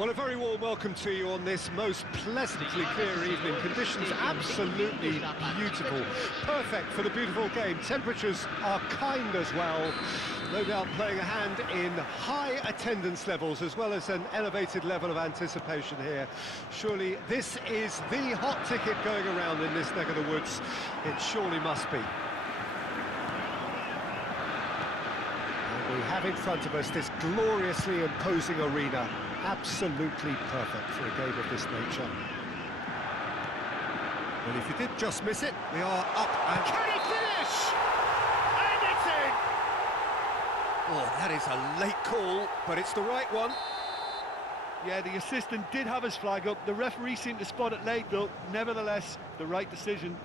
Well, a very warm welcome to you on this most pleasantly clear evening. Conditions absolutely beautiful. Perfect for the beautiful game. Temperatures are kind as well. No doubt playing a hand in high attendance levels as well as an elevated level of anticipation here. Surely this is the hot ticket going around in this neck of the woods. It surely must be. And we have in front of us this gloriously imposing arena. Absolutely perfect for a game of this nature. Well, if you did just miss it, we are up and... Can he finish? And it's in! Oh, that is a late call, but it's the right one. Yeah, the assistant did have his flag up. The referee seemed to spot it late, though. Nevertheless, the right decision.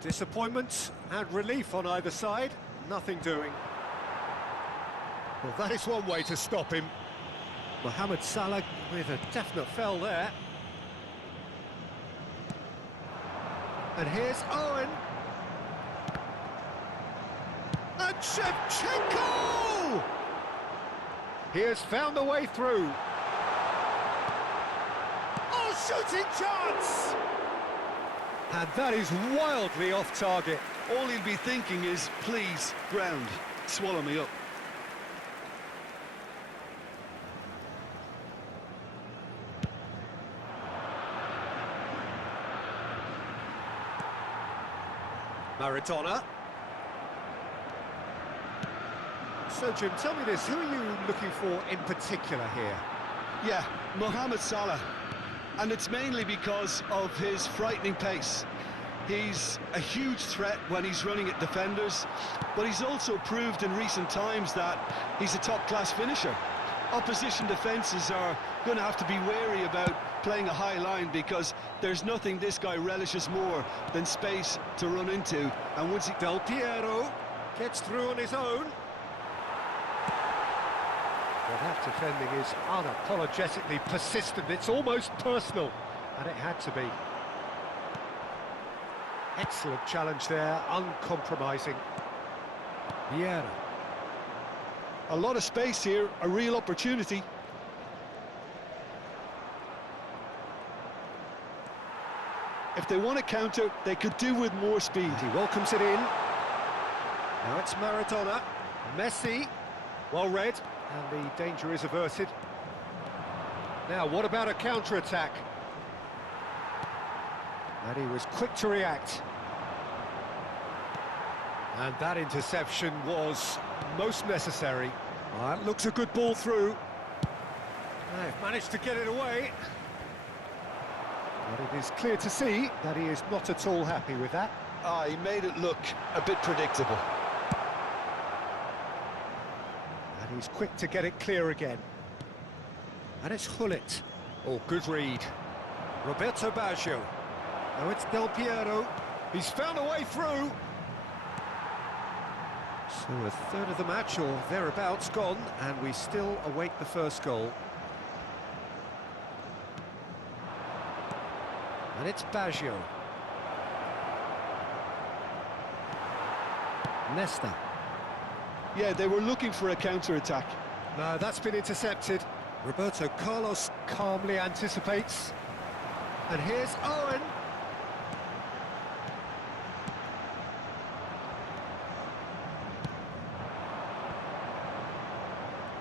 Disappointment and relief on either side. Nothing doing. Well, that is one way to stop him. Mohamed Salah with a definite foul there. And here's Owen. And Shevchenko! He has found a way through. Oh, shooting chance! And that is wildly off target. All he'll be thinking is, please, ground, swallow me up. Maradona. So, Jim, tell me this, who are you looking for in particular here? Yeah, Mohamed Salah. And it's mainly because of his frightening pace. He's a huge threat when he's running at defenders, but he's also proved in recent times that he's a top-class finisher. Opposition defences are going to have to be wary about playing a high line because there's nothing this guy relishes more than space to run into. And once he... Del Piero gets through on his own. Well, that defending is unapologetically persistent. It's almost personal, and it had to be. Excellent challenge there, uncompromising. Vieira. A lot of space here, a real opportunity. If they want to counter, they could do with more speed. And he welcomes it in. Now it's Maradona. Messi. Well read. And the danger is averted. Now, what about a counter-attack? And he was quick to react. And that interception was most necessary. That looks a good ball through. They've managed to get it away. But it is clear to see that he is not at all happy with that. He made it look a bit predictable. And he's quick to get it clear again. And it's Hullet. Oh, good read. Roberto Baggio. Now it's Del Piero. He's found a way through. So a third of the match, or thereabouts, gone, and we still await the first goal. And it's Baggio. Nesta. Yeah, they were looking for a counter-attack. No, that's been intercepted. Roberto Carlos calmly anticipates. And here's Owen.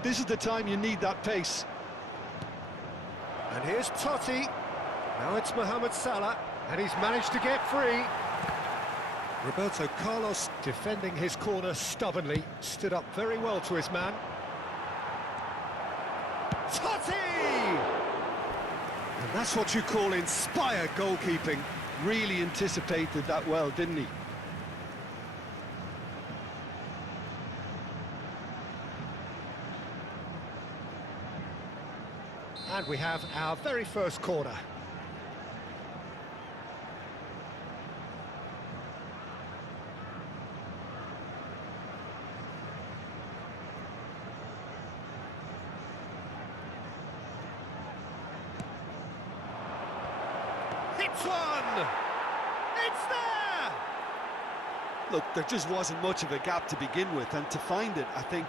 This is the time you need that pace. And here's Totti. Now it's Mohamed Salah, and he's managed to get free. Roberto Carlos defending his corner stubbornly, stood up very well to his man. Totti! And that's what you call inspired goalkeeping. Really anticipated that well, didn't he? And we have our very first corner. It's one! It's there! Look, there just wasn't much of a gap to begin with, and to find it, I think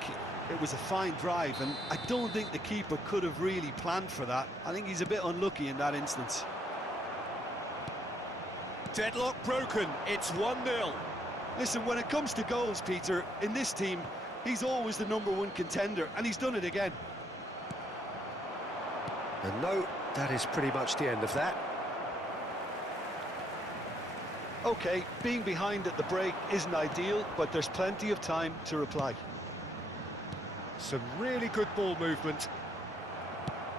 it was a fine drive, and I don't think the keeper could have really planned for that. I think he's a bit unlucky in that instance. Deadlock broken, it's 1-0. Listen, when it comes to goals, Peter, in this team, he's always the #1 contender, and he's done it again. And no, that is pretty much the end of that. OK, being behind at the break isn't ideal, but there's plenty of time to reply. Some really good ball movement.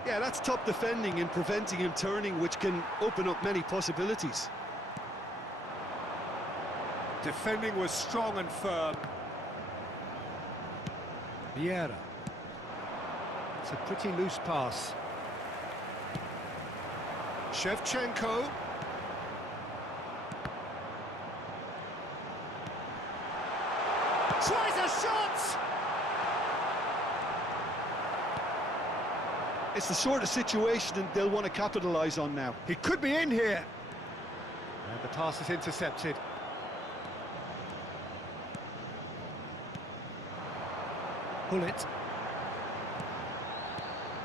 Yeah, that's top defending and preventing him turning, which can open up many possibilities. Defending was strong and firm. Vieira. It's a pretty loose pass. Shevchenko. Tries a shot! It's the sort of situation they'll want to capitalise on now. He could be in here. And the pass is intercepted. Pull it.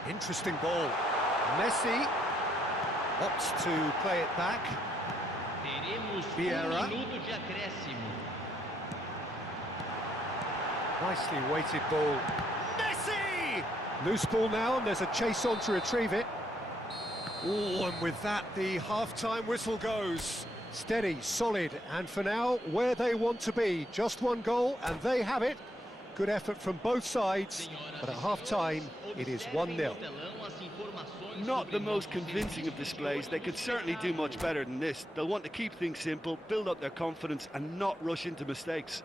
Interesting ball. Messi opts to play it back. Vieira. Nicely weighted ball. Messi! Loose ball now, and there's a chase on to retrieve it. Oh, and with that, the half-time whistle goes. Steady, solid, and for now, where they want to be. Just one goal, and they have it. Good effort from both sides, but at half-time, it is 1-0. Not the most convincing of displays. They could certainly do much better than this. They'll want to keep things simple, build up their confidence, and not rush into mistakes.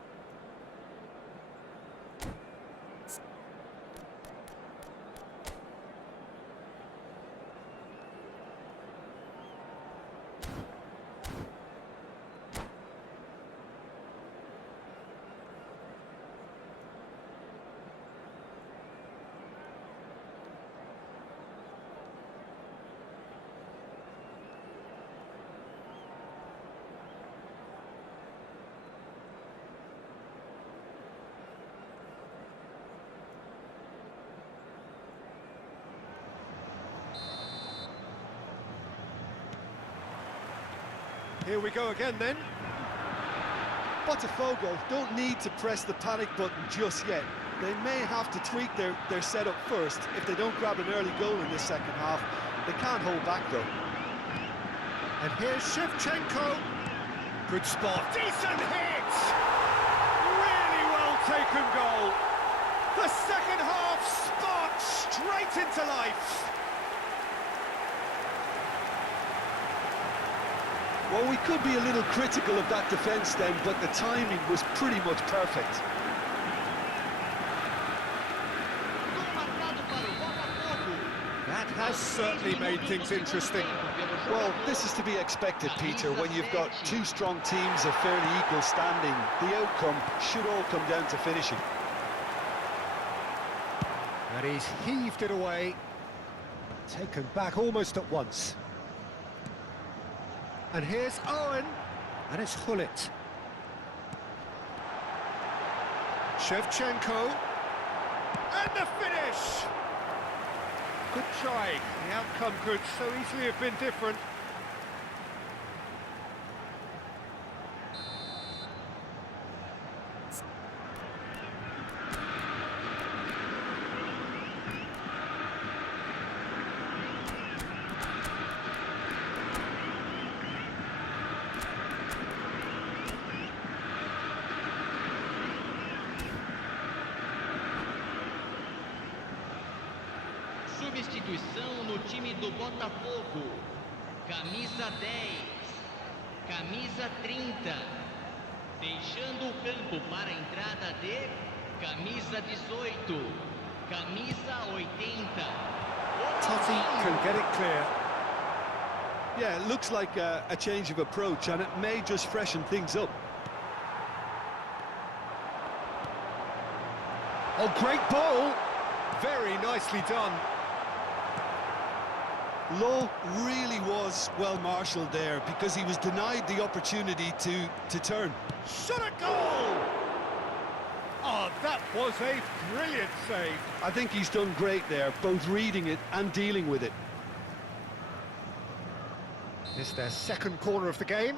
Here we go again then. Botafogo don't need to press the panic button just yet. They may have to tweak their setup first if they don't grab an early goal in this second half. They can't hold back though. And here's Shevchenko. Good spot. Decent hit! Really well taken goal. The second half sparked straight into life. Well, we could be a little critical of that defence then, but the timing was pretty much perfect. That has certainly made things interesting. Well, this is to be expected, Peter. When you've got two strong teams of fairly equal standing, the outcome should all come down to finishing. And he's heaved it away. Taken back almost at once. And here's Owen, and it's Hullet. Shevchenko, and the finish! Good try, the outcome could so easily have been different. Substituição no time do Botafogo. Camisa 10, camisa 30. Deixando o campo para a entrada de camisa 18, camisa 80. Totti can get it clear. Yeah, it looks like a change of approach, and it may just freshen things up. Oh, great ball! Very nicely done. Lowe really was well marshalled there because he was denied the opportunity to turn. Shot a goal! Oh, that was a brilliant save. I think he's done great there, both reading it and dealing with it. It's their second corner of the game.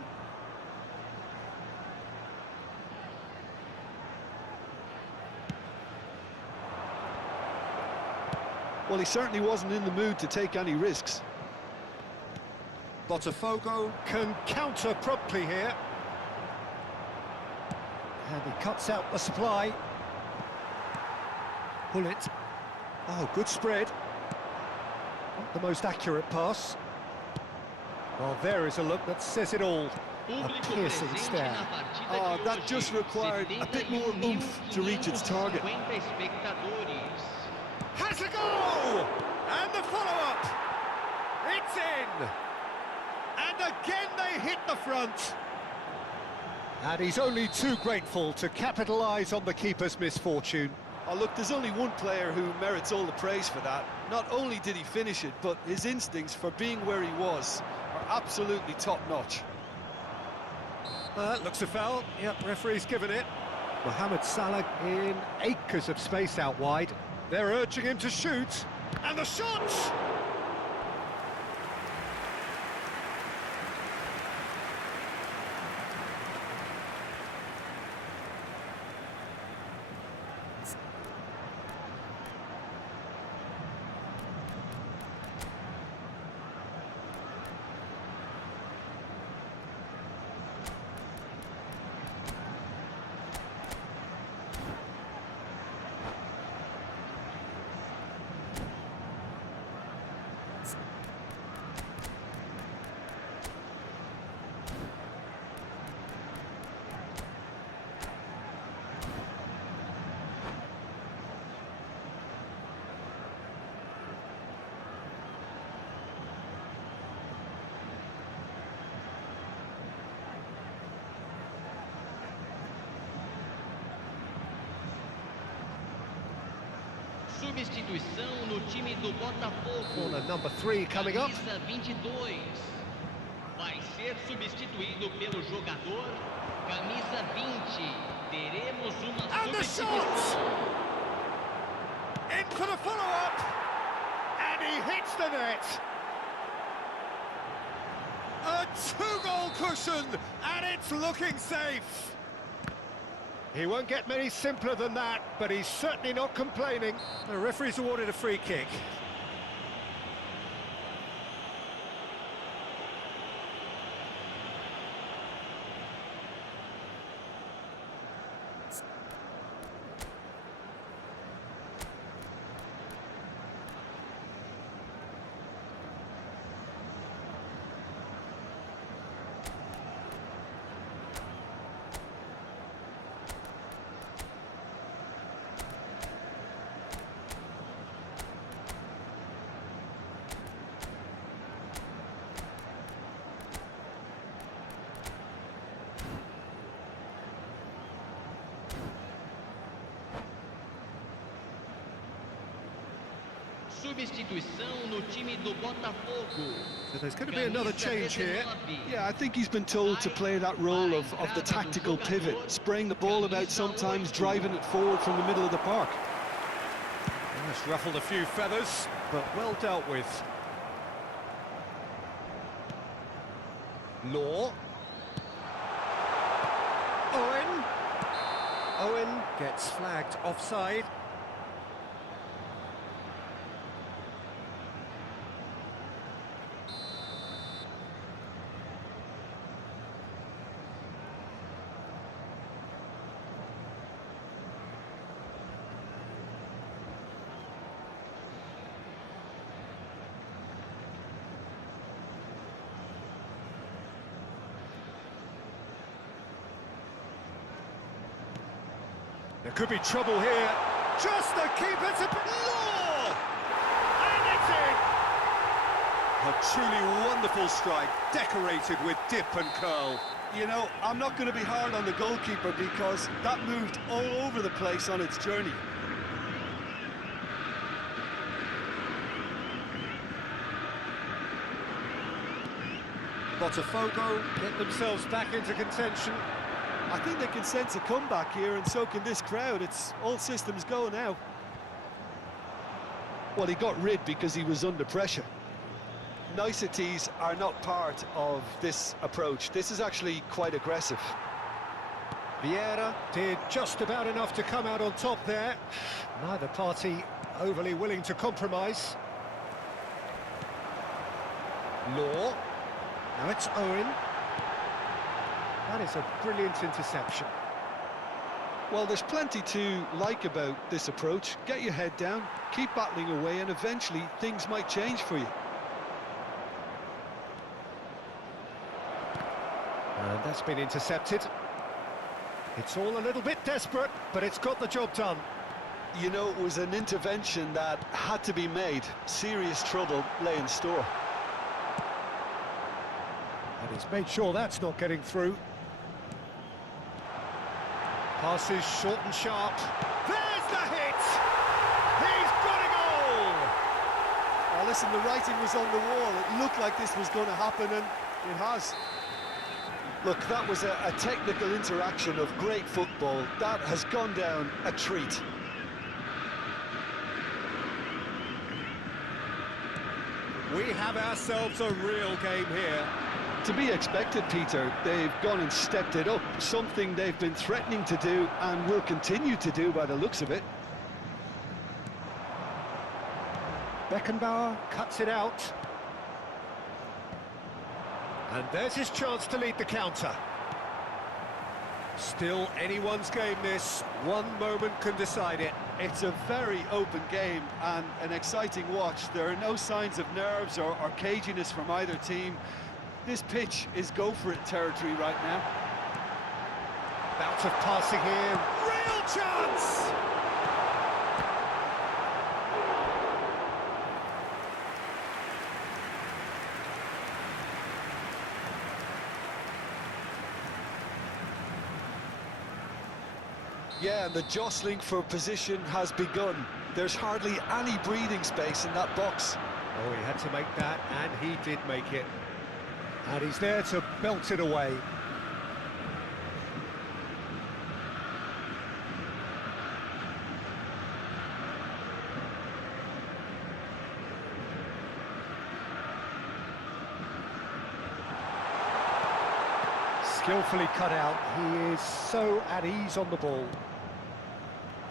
Well, he certainly wasn't in the mood to take any risks. Botafogo can counter promptly here. And he cuts out the supply. Pull it. Oh, good spread. Not the most accurate pass. Well, there is a look that says it all. A piercing stare. Oh, that just required a bit more oomph to reach its target. Has a goal! And the follow-up! It's in! And again they hit the front! And he's only too grateful to capitalise on the keeper's misfortune. Oh, look, there's only one player who merits all the praise for that. Not only did he finish it, but his instincts for being where he was are absolutely top-notch. That looks a foul. Yep, referee's given it. Mohamed Salah in acres of space out wide. They're urging him to shoot, and the shot! Substituição no time do Botafogo. Corner number 3 coming up. Camisa 22. Vai ser substituído pelo jogador camisa 20. Teremos uma And the shot! In for the follow-up! And he hits the net! A 2-goal cushion, and it's looking safe! He won't get many simpler than that, but he's certainly not complaining. The referee's awarded a free kick. Substituição no time do Botafogo. So there's going to be another change here. Yeah, I think he's been told to play that role of the tactical pivot, spraying the ball about sometimes, driving it forward from the middle of the park. That's ruffled a few feathers, but well dealt with. Law. Owen. Owen gets flagged offside. There could be trouble here. Just the keeper to... Law! And it's in! A truly wonderful strike, decorated with dip and curl. You know, I'm not going to be hard on the goalkeeper because that moved all over the place on its journey. Botafogo get themselves back into contention. I think they can sense a comeback here, and so can this crowd. It's all systems go now. Well, he got rid because he was under pressure. Niceties are not part of this approach. This is actually quite aggressive. Vieira did just about enough to come out on top there. Neither party overly willing to compromise. Law. Now it's Owen. That is a brilliant interception. Well, there's plenty to like about this approach. Get your head down, keep battling away, and eventually things might change for you. And that's been intercepted. It's all a little bit desperate, but it's got the job done. You know, it was an intervention that had to be made. Serious trouble lay in store. And he's made sure that's not getting through. Passes short and sharp. There's the hit! He's got a goal! Oh, listen, the writing was on the wall. It looked like this was going to happen, and it has. Look, that was a technical interaction of great football. That has gone down a treat. We have ourselves a real game here. To be expected, Peter. They've gone and stepped it up, something they've been threatening to do and will continue to do by the looks of it. Beckenbauer cuts it out. And there's his chance to lead the counter. Still anyone's game this. One moment can decide it. It's a very open game and an exciting watch. There are no signs of nerves or caginess from either team. This pitch is go-for-it territory right now. Bout of passing here. Real chance! Yeah, and the jostling for position has begun. There's hardly any breathing space in that box. Oh, he had to make that, and he did make it. And he's there to belt it away. Skillfully cut out. He is so at ease on the ball.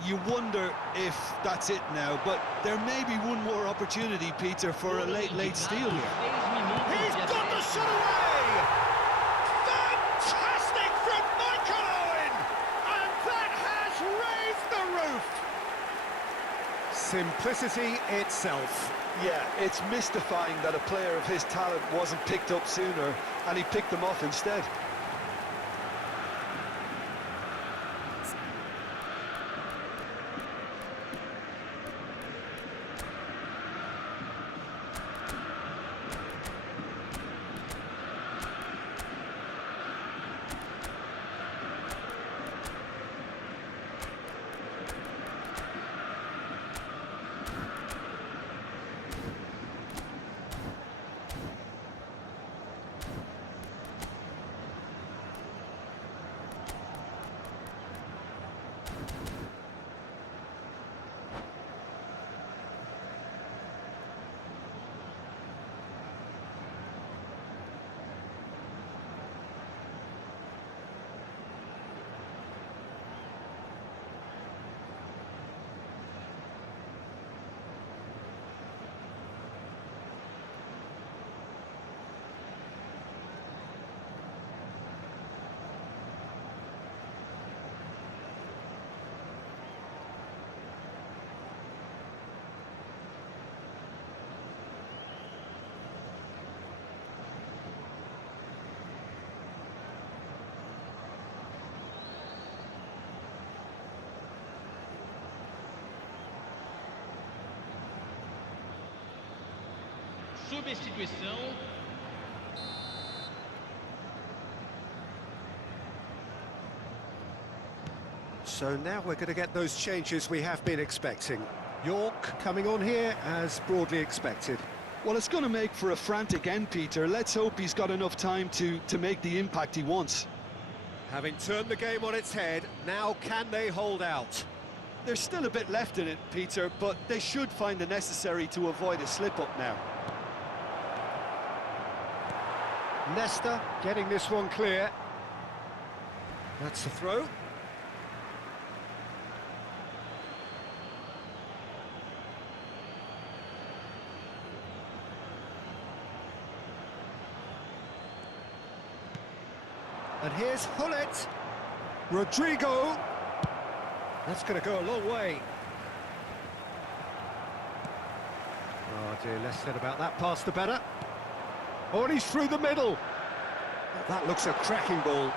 You wonder if that's it now, but there may be one more opportunity, Peter, for a late steal here. He's got the shot away! Fantastic from Michael Owen! And that has raised the roof! Simplicity itself. Yeah, it's mystifying that a player of his talent wasn't picked up sooner, and he picked them off instead. Substituição. So now we're going to get those changes we have been expecting. York coming on here as broadly expected. Well, it's going to make for a frantic end, Peter. Let's hope he's got enough time to make the impact he wants. Having turned the game on its head, now can they hold out? There's still a bit left in it, Peter, but they should find the necessary to avoid a slip-up now. Nesta getting this one clear. That's the throw. And here's Hullet. Rodrigo. That's going to go a long way. Oh dear, less said about that pass the better. Oh, and he's through the middle. That looks a cracking ball.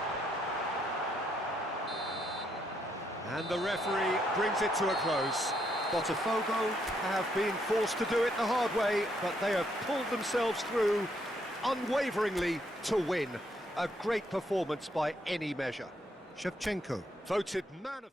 And the referee brings it to a close. Botafogo have been forced to do it the hard way, but they have pulled themselves through unwaveringly to win. A great performance by any measure. Shevchenko, voted man of...